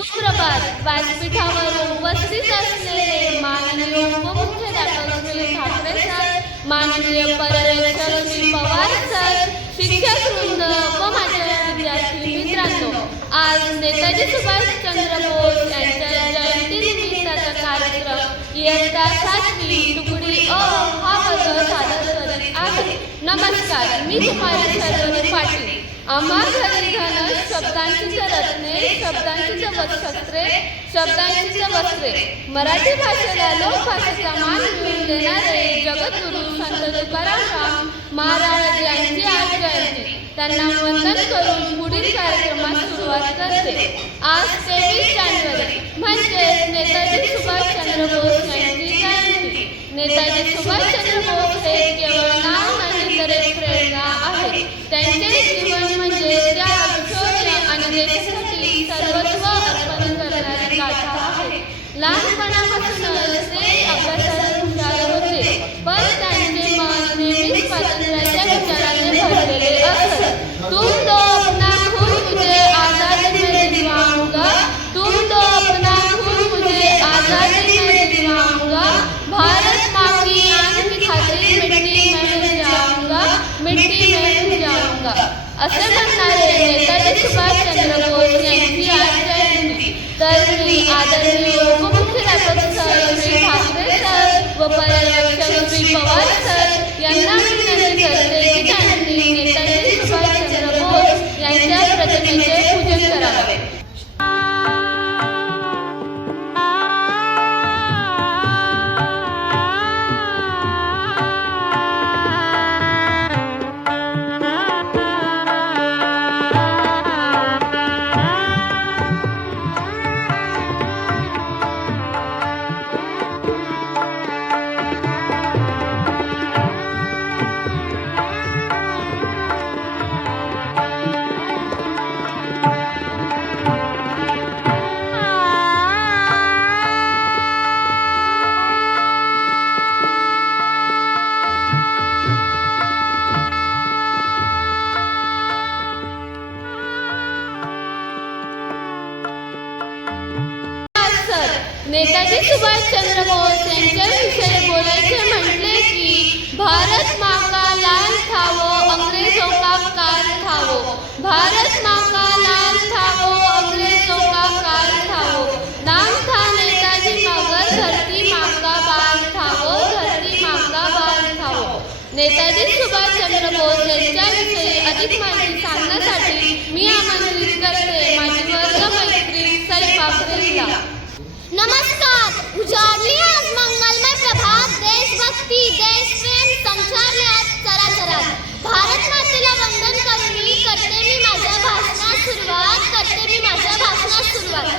सुप्रभात. व्यासपीठावर उपस्थित असलेले माननीय उपमुख्याध्यापक श्री ठाकरे सर, माननीय पर्यवेक्षक श्री पवार सर, शिक्षक वृंद व माझ्या विद्यार्थी मित्रांनो, आज नेताजी सुभाषचंद्र बोस यांच्या जयंतीनिमित्ताचा कार्यक्रम इयत्ता 7वी तुकडी अ हा वर्ग सादर करीत आहे. नमस्कार, मी कुमारी शर्वरी पाटील. आम्हा घरी घन शब्दांची रत्ने, शब्दांची वस्त्रे, शब्दांची वस्त्रे. मराठी भाषेला लोकभाषेचा मान मिळवून देणारे जगद्गुरू संत तुकाराम महाराज यांची आज जयंती. त्यांना वंदन करून पुढील कार्यक्रमास सुरुवात करते. आज 23 जानेवारी म्हणजे नेताजी सुभाषचंद्र बोस यांची जयंती. नेताजी सुभाषचंद्र बोस हे केवळ नाव नाही तर एक प्रेरणा आहे. त्यांचे जीवन म्हणजे त्याग, शौर्य आणि देशासाठी सर्वस्व अर्पण करणारी गाथा आहे. लहानपणापासूनच ते अभ्यासात हुशार होते, पण त्यांचे मन नेहमीच स्वातंत्र्याच्या विचाराने भरलेले असत. तुम तो अपना खून मुझे आजादी में दिलवाऊंगा, तुम तो अपना खून मुझे आजादी में दिलवाऊंगा, भारत माँ की आन की खातिर मिट्टी में मिल जाऊंगा, मिट्टी में मिल जाऊंगा असे म्हणणारे नेताजी सुभाषचंद्र बोस यांची आज जयंती. तर मी आदरणीय उपमुख्याध्यापक सर श्री ठाकरे सर व पर्यवेक्षक श्री पवार सर यांना विनंती करते की त्यांनी नेताजी सुभाषचंद्र बोस यांच्या प्रतिमेचे पूजन करावे. नेताजी सुभाषचंद्र बोस यांच्याविषयी बोलायचे म्हटले की भारत माँ का लाल था वो अंग्रेजों का काल था वो, भारत माँ का लाल था वो अंग्रेजों का काल था वो, नाम था नेताजी मगर धरती माँ का बाल था वो, धरती माँ का बाल था वो. नेताजी सुभाषचंद्र बोस यांच्याविषयी अधिक माहिती सांगण्यासाठी मी आमंत्रित करते माझी वर्गमैत्रीण सई पाखरेला. नमस्कार. उजाडली आज मंगलमय प्रभात, देशभक्ती देशप्रेम संचारले आज चराचरात. भारत मातेला वंदन करून करते मी माझ्या भाषणास सुरुवात.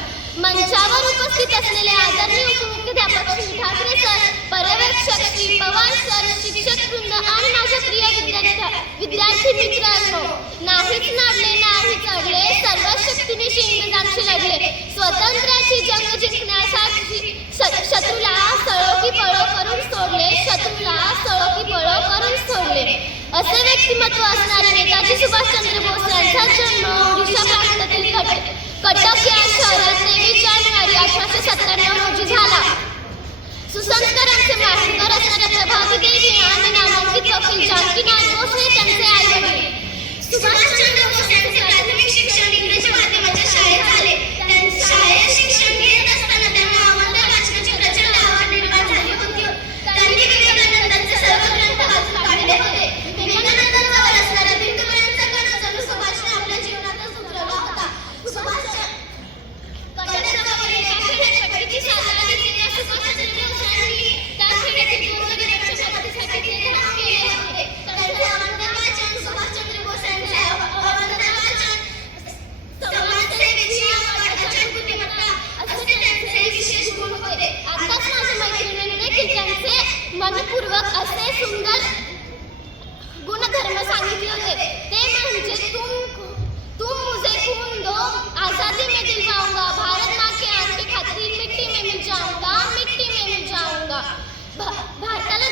मंचावर उपस्थित असलेले आदरणीय उपमुख्याध्यापक श्री ठाकरे सर, पर्यवेक्षक श्री पवार सर, शिक्षक वृंद आणि माझ्या प्रिय विद्यार्थी मित्रांनो, नाहीच नाडले नाहीच अडले, सर्व शक्तीनिशी इंग्रजांशी लढले, स्वातंत्र्याची जंग जिंकण्यासाठी शत्रूला सळो की पळो करून सोडले. असे व्यक्तिमत्व असणारे नेताजी सुभाषचंद्र बोस यांचा जन्म ओडिशा प्रांतातील कटक या शहरात 23 जानेवारी 1897 रोजी झाला. सुसंस्कारांचे माहेरघर असणाऱ्या प्रभावी देवी आणि नामांकित वकील जानकीनाथ बोस हे त्यांचे आई-वडील. सुभाषचंद्र बोस यांचे प्राथमिक शिक्षण इंग्रजी माध्यमाच्या शाळेत झाले. त्यांनी शाळेत शिक्षण घेत असताना त्यांना अमोल वाचनाची प्रचंड आवड निर्माण झाली होती. त्यांनी विवेकानंदांचे सर्व ग्रंथ वाचून काढले होते. विवेकानंदांवर असणारा भिंतपर्यंतचा गणित जणू सुभाषने आपल्या जीवनातच उतरवला होता. मनपूर्वक असे सुंदर गुणधर्म सांगितले होते. ते म्हणजे तुम मुझे खून दो, आजादी में दिलवाऊंगा, भारत माँ के आन की खातिर मिट्टी में मिल जाऊंगा, मिट्टी में मिल जाऊंगा. भारताला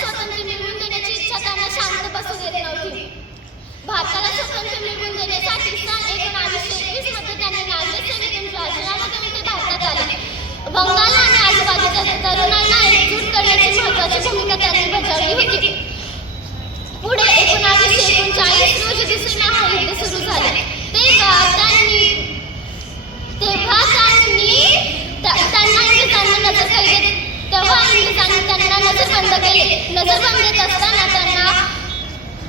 स्वातंत्र्य मिळवून देण्याची इच्छा त्यांना शांत बसू देत नव्हती. भारताला स्वातंत्र्य मिळवून देण्यासाठी सन 1921 मध्ये त्यांनी नागरिक बंगाल आणि आजूबाजूच्या तरुणांना एकजूट करण्याची महत्त्वाची भूमिका त्यांनी बजावली होती. पुढे 1939 रोजी दुसरे महायुद्ध सुरू झाले. तेव्हा त्यांनी त्यांना नजरबंद केले. नजरबंदीत असताना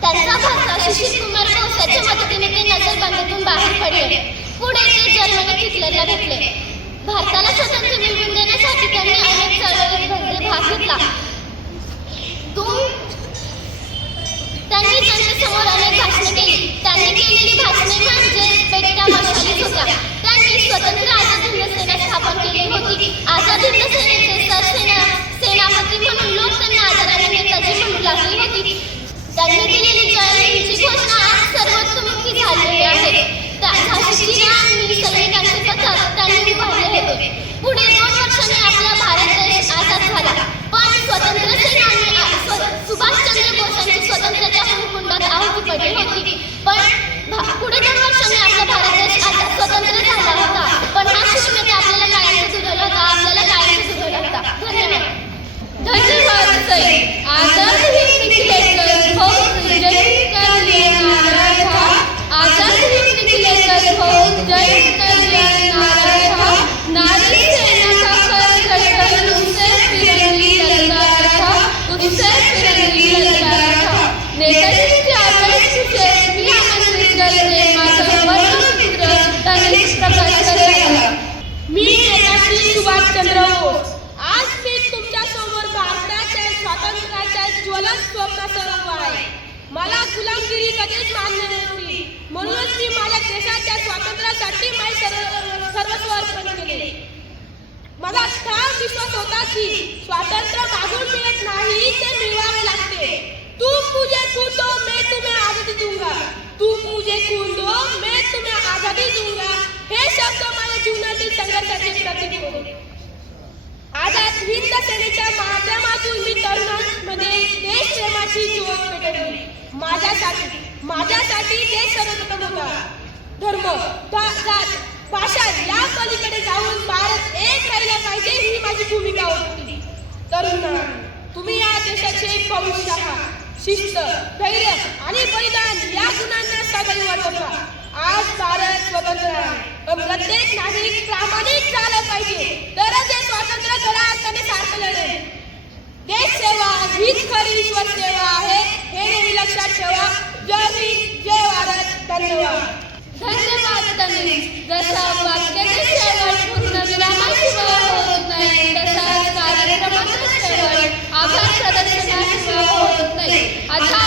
त्यांचा भाचा शिशिर कुमार बोस याच्या मदतीने ते नजरबंदीतून बाहेर पडले. पुढे ते जर्मनीत हिटलरला भेटले. भारताला स्वातंत्र्य मिळवून देण्यासाठी त्यांनी अनेक चळवळींमध्ये भाग घेतला. त्यांनी जनतेसमोर अनेक भाषणे केली. त्यांनी केलेली भाषणे म्हणजे पेटत्या मशालीच होत्या. त्यांनी स्वतंत्र आझाद हिंद सेना स्थापन केली होती. आझाद हिंद सेनेचे सेनापती म्हणून लोक त्यांना आदराने नेताजी म्हणू लागली होती. त्यांनी केलेली जयंतीची घोषणा आज सर्वतोमुखी झालेली आहे. झाशीची राणी सैनिकांचे पथक त्यांनी उभारले होते. पुढे 2 वर्षांनी आपला भारत देश आझाद झाला. पण स्वतंत्र सेनानी सुभाषचंद्र बोस यांची स्वातंत्र्याच्या कुंडात आहुती पडली होती. पण पुढे 2 वर्षांनी आपला भारत देश स्वतंत्र झाला होता. पण हा शून्यता आपल्याला कायमचा दुरावला होता. आपल्याला कायमचा दुरावला होता. धन्यवाद. धन्यवाद ताई. आझाद हिंद की लेकर फौज जय कल्याण नारा था. आझाद हिंद की लेकर फौज जय कल्याण नारा था. नारी सेना का कर गठन उससे फिरंगी ललकारा था. उससे फिरंगी ललकारा था. नेताजींचे आदर्श विषय मी आमंत्रित करते माझा वर्णचित्र त्यांनी प्रकाश करायला. मी नेताजी सुभाषचंद्र बोस. आज मी तुमच्या समोर भारताच्या स्वातंत्र्याच्या ज्वलंत स्वप्नासह उभा आहे. मला गुलामगिरी कधीच मान्य नव्हती. म्हणूनच मी माझ्या देशाच्या स्वातंत्र्यासाठी माझे सर्वस्व अर्पण केले. मला ठाम विश्वास होता की स्वातंत्र्य मागून मिळत नाही, ते मिळवावे लागते. तुम मुझे खून दो मैं तुम्हें आजादी दूंगा. तुम मुझे खून दो मैं तुम्हें आजादी दूंगा. हे शब्द माझ्या जीवनातील संघर्षाचे प्रतीक होते. आझाद हिंद सेनेच्या माध्यमातून मी तरुणांमध्ये देशप्रेमाची ज्योत पेटवली. माझ्यासाठी देश सर्वप्रथम होता. धर्म, जात, भाषा या पलीकडे जाऊन भारत एक राहिला पाहिजे ही माझी भूमिका होती. तरुणांनो, तुम्ही या देशाचे भविष्य आहात. शिस्त, धैर्य आणि बलिदान या गुणांना सदैव जपा. आज भारत स्वतंत्र आहे. पण प्रत्येक नागरिक प्रामाणिक झालं पाहिजे, तरच हे स्वातंत्र्य खऱ्या अर्थाने सार्थक ठरेल. देश सेवा हीच खरी ईश्वर सेवा आहे, हे नेहमी लक्षात ठेवा. जय हिंद, जय भारत. धन्यवाद. धन्यवाद ताई. जसा वाक्याचा शेवट पूर्ण विरामाशिवाय होत नाही, तसाच कार्यक्रमाचा शेवट आभार प्रदर्शनाशिवाय होत नाही. आता